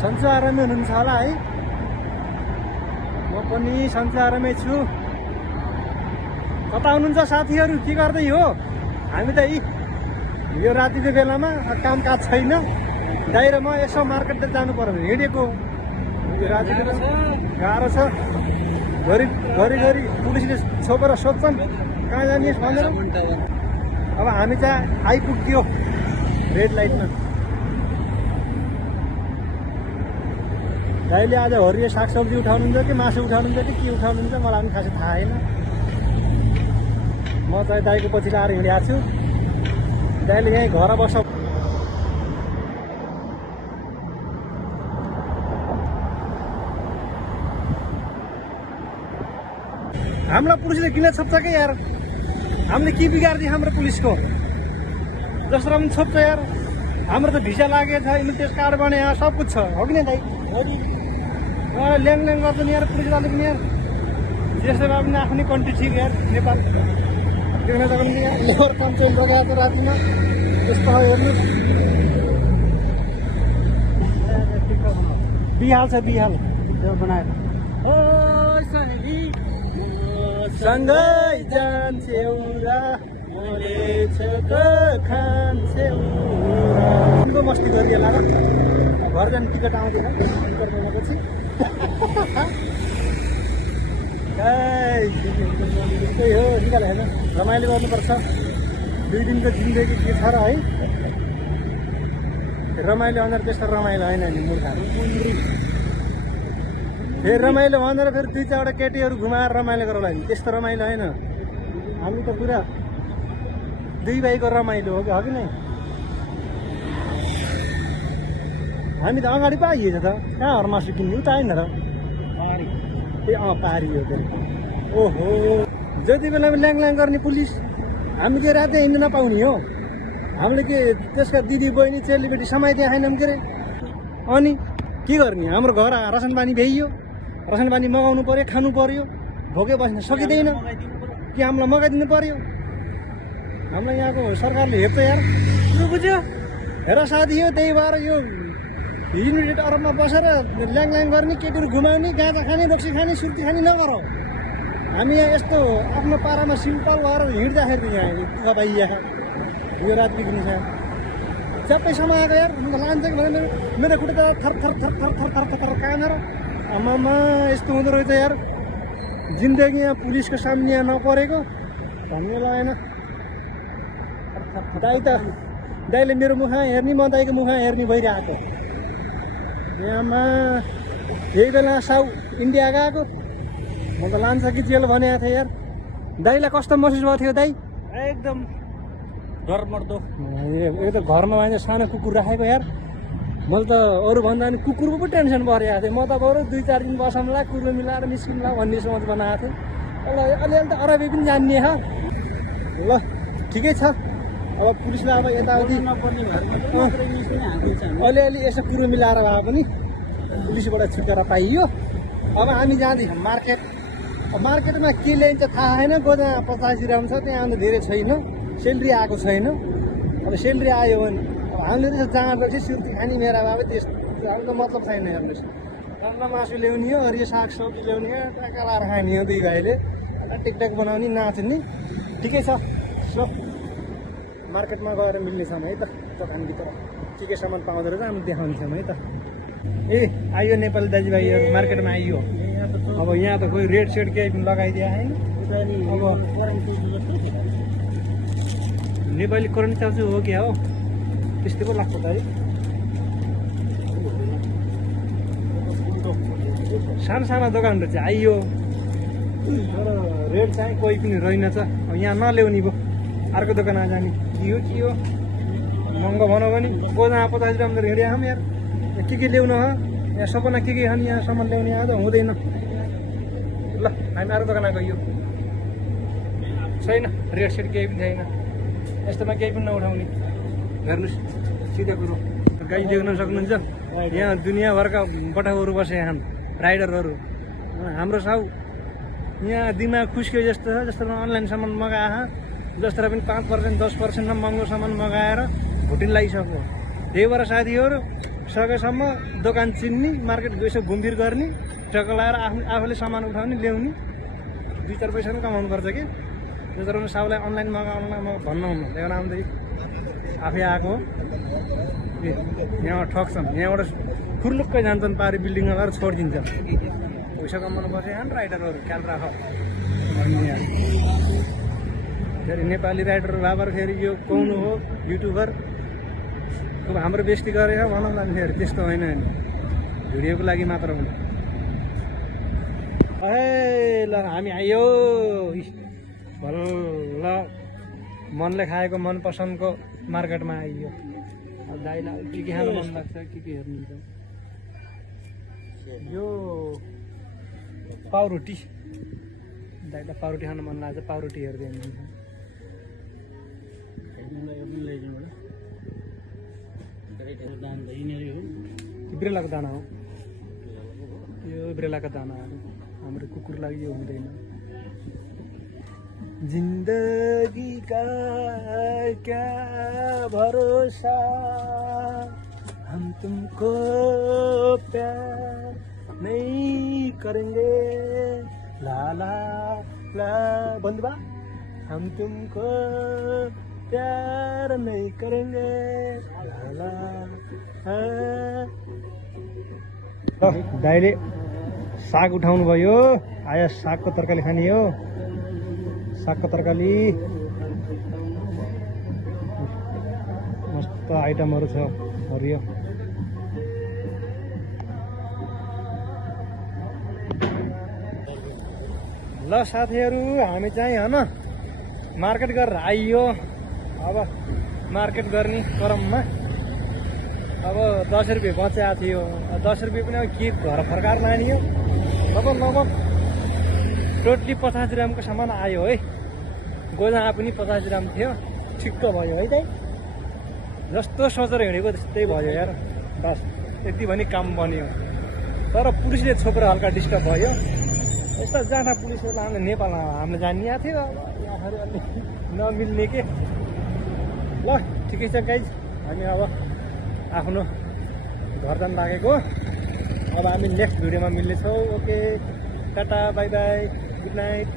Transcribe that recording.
सन्चो आरामै हुनुहुन्छ होला है। म पनि सन्चो आरामै छु। कता हुनुहुन्छ साथीहरू, के गर्दै हो? हामी त यो रातिको बेलामा कामकाज छैन, दाइ र म यसो मार्केटतिर जानु पर्यो भने हिँडेको। यो रातिको गाह्रो छ। घरि पुलिसले छोपेर सोध्छन् कहाँ जाने भनेर। अब हामी चाहिँ आइपुग्यो रेड लाइटमा। दाइले आज हरियो सागसब्जी उठाउनुहुन्छ कि मासु उठाउनुहुन्छ कि के उठाउनुहुन्छ मलाई पनि खासै थाहा छैन। म चाहिँ दाइको पछि लाएर हिँडिरहेको छु। दाइले यहीँ घर बस्छ। हामीलाई पुलिसले किन छोप्छ क्या यार? हामीले के बिगारिदियो हाम्रो पुलिसको? जसरी पनि छोप्छ यार। हाम्रो त भिसा लागेको छ, इमिग्रेसन कार्ड बने, सब कुछ छ, हो कि नै दाइ? ल्याङ गर्छ नि यार पुलिसवाले पनि यार। त्यसै भए पनि आफ्नै कन्ट्री ठिक यार नेपाल। देख्न सक्नुहुन्छ यार लेबर कम्प्लेन लगाएको रातिमा त्यस्तो हेर्नु बिहाल छ, बिहाल त्यो बनाएर सँगै जान्छौ र मैले छेको खान्छौ र मस्ती गरिएला र घर जाने टिकट आउँदैन 1 महिनापछि। त्यही हो निकाल हेर्नु, रमाइलो गर्नुपर्छ। 2 दिनको जिन्दगी के छ र है? रमाइलो अनुहार त्यस्तो रमाइलो होइन नि मूर्खहरू। फेरि रमाइलो भनेर फेरि 2-4वटा केटीहरू घुमाएर रमाइलो गरौँला नि, त्यस्तो रमाइलो होइन। हामी त पुरा 2 भाइको रमाइलो हो कि नै? हामी त अगाडि पो आइएछ त, कहाँ हरमासु किन्नु त आएन र? ए पारी हो फेरि। ओहो, जति बेला ल्याङ गर्ने पुलिस, हामी चाहिँ रातै हिँड्न नपाउने हो। हामीले के त्यसका दिदी बहिनी चेलीबेटी समाइदिए छैनौँ के अरे? अनि के गर्ने? हाम्रो घर रासन पानी भ्याइयो, रासन पानी मगाउनु पर्यो, खानु पर्यो, भोकै बस्न सकिँदैन कि हामीलाई मगाइदिनु पर्यो? हामीलाई यहाँको सरकारले हेर्छ यार, बुझ्यो? हेर साथी हो, त्यही भएर यो युनाइटेड अरबमा बसेर ल्याङ गर्ने, केटीहरू घुमाउने, गाँजा खाने, रक्सी खाने, सुर्ती खाने नगर। हामी यहाँ यस्तो आफ्नो पारामा सिम्पल भएर हिँड्दाखेरि यहाँ दुःख पाइएको यो रात बिग्रिन्छ। सबै समाएको यार, लान्छ कि भनेर मेरो खुट्टा त थर कामेर। आमामा यस्तो हुँदो रहेछ यार जिन्दगी। यहाँ पुलिसको सामने यहाँ नपरेको भन्ने लागेन। दाइले मेरो मुख हेर्ने, म दाइको मुख हेर्ने भइरहेको। यहाँमा यही बेला इन्डिया गएको, म त लान्छ कि जेल भनेको थिएँ यार। दाइलाई कस्तो महसुस भएको थियो दाइ? एकदम डर मर्दो। यो त घरमा मान्छे सानो कुकुर राखेको यार। मैले त अरूभन्दा पनि कुकुरको पो टेन्सन परिरहेको थिएँ। म त बरु 2-4 दिन बसौँला, कुकुर मिलाएर निस्किउँला भन्ने सोच बनाएको थिएँ। अलिअलि त अरबी पनि जान्ने हो। ल ठिकै छ। अब पुलिसले अब यताउति अलिअलि यसो कुरो मिलाएर भए पनि पुलिसबाट छुटकारा पाइयो। अब हामी जाँदैछौँ मार्केट। मार्केटमा के ल्याइन्छ थाहा छैन। गोदा 85 ग्राम छ, त्यहाँ अन्त धेरै छैन, सेलरी आएको छैन। अब सेलरी आयो भने अब हामीले त्यसो जाँदैछ सुर्ती खाने मेरा बाबा, त्यसको मतलब छैन। हेर्नुहोस्, अन्त मासु ल्याउने हो, हरियो सागसब्जी ल्याउने हो, टाका लाएर खाने हो। 2 भाइले टिकटक बनाउने, नाच्ने, ठिकै छ। सो मार्केटमा गएर मिल्नेछौँ है त, दोकानभित्र के के सामान पाउँदो रहेछ हामी देखाउनेछौँ है त। ए आइयो नेपाली दाजुभाइहरू मार्केटमा आइयो। अब यहाँ त कोही रेड सेड केही पनि लगाइदिया होइन। अब नेपाली करेन्ट चार्ज हो क्या हो, त्यस्तै पो लाग्छ त है। सानो दोकानहरू चाहिँ आइयो, तर रेट चाहिँ कोही पनि रहेनछ। यहाँ नल्याउने भयो, अर्को दोकानमा जाने। के हो महँगो भनौँ भने गोदा 85 ग्राम त हिँडे हम यार। के ल्याउनु हो यहाँ? सपना के खाने यहाँ सामान ल्याउने आज हुँदैन। ल हामी अर्को दोकानमा गइयो, छैन रेट सेट केही पनि छैन। यस्तोमा केही पनि नउठाउने। हेर्नुहोस् सिधा कुरो, गाई देख्न सक्नुहुन्छ यहाँ दुनियाँभरका बटाउहरू बसे यहाँ राइडरहरू। हाम्रो साउ यहाँ दिमाग खुस्क्यो जस्तो छ। जस्तोमा अनलाइन सामान मगाए, जस्तो पनि 5% 10% महँगो सामान मगाएर भुटिन लगाइसक्यो। त्यही भएर साथीहरू सकेसम्म दोकान चिन्ने, मार्केट यसो घुमफिर गर्ने, ट्रक लगाएर आफूले सामान उठाउने ल्याउने, 2-4 पैसा पनि कमाउनु पर्छ कि। त्यसो भने सबैलाई अनलाइन मगा भन्नु हुन्न, ल्याउन आउँदै आफै आएको हो। यहाँबाट ठग्छन्, यहाँबाट खुर्लुक्कै जान्छन्, पारी बिल्डिङमा लगाएर छोडिदिन्छन्। पैसा कमाउनु पर्छ यहाँ राइडरहरू, ख्याल राख भन्ने। फेरि नेपाली राइडर बाबर फेरि यो कौन हो युट्युबर, अब हाम्रो बेस्ती गरेर भनौँ न फेरि, त्यस्तो होइन नि, भिडियोको लागि मात्र हुन्छ। ए ल हामी आयो भल्ल मनले खाएको मनपसन्दको मार्केटमा आइयो। अब दाइलाई के खानु मन लाग्छ, के हेर्नुहुन्छ। यो पाउरोटी, दाइलाई पाउरोटी खानु मन लाग्छ, पाउरोटी हेर्दै हुनुहुन्छ। ब्रेलाको दाना हो यो, ब्रेलाको दानाहरू हाम्रो कुकुरलाई यो हुँदैन। जिन्दगी का क्या भरोसा, हम तुमको प्यार नहीं करेंगे, ला ला ला बंदुबा, हम तुमको प्यार नहीं करेंगे, ला ला। दाइले साग उठाउनु भयो, आयो सागको तरकारी खाने हो, सागको तरकारी मस्त आइटमहरू छ हरियो। ल साथीहरू, हामी चाहिँ होइन मार्केट गरेर आइयो। अब मार्केट गर्ने क्रममा अब 10 रुपियाँ बचेको थियो, 10 रुपियाँ पनि अब के घर फर्काएर लाने हो। लगभग टोटली 50 ग्रामको सामान आयो है। गोजा पनि 50 ग्राम थियो, ठिक्क भयो है दाइ। जस्तो सोचेर हिँडेको त्यस्तै भयो यार, बस यति भने काम बन्यो। तर पुलिसले छोपेर हल्का डिस्टर्ब भयो। यस्तो जहाँ पुलिसले हामीले नेपालमा हामीले जानिएको थियो, यहाँ अलि नमिल्ने के। ल ठिकै छ गाइज, हामी अब आफ्नो घर जान लागेको। अब हामी नेक्स्ट भिडियोमा मिल्नेछौँ। Okay, tata, bye bye, good night.